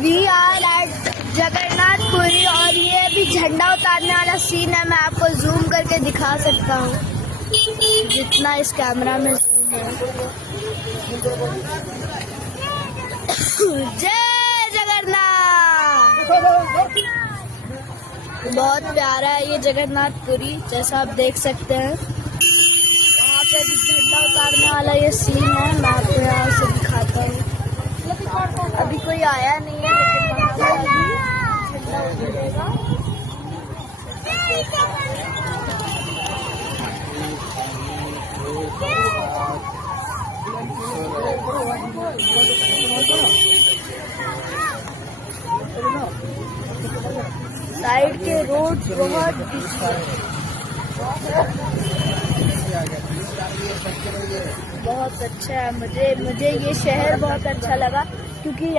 We are eight Jagannathpuri और ये अभी झंडा उतारने वाला सीन है। मैं आपको जूम करके दिखा सकता हूँ जितना इस कैमरा में जूम है। जय जगन्नाथ। बहुत प्यारा है ये जगन्नाथपुरी, जैसा आप देख सकते हैं। वहाँ पे भी झंडा उतारने वाला ये सीन है। मैं आपको यहाँ से दिखाता हूँ। अभी कोई आया नहीं है, लेकिन वहाँ पे झंडा उतरेगा। साइड के रोड बहुत अच्छा है। मुझे ये शहर बहुत अच्छा लगा क्योंकि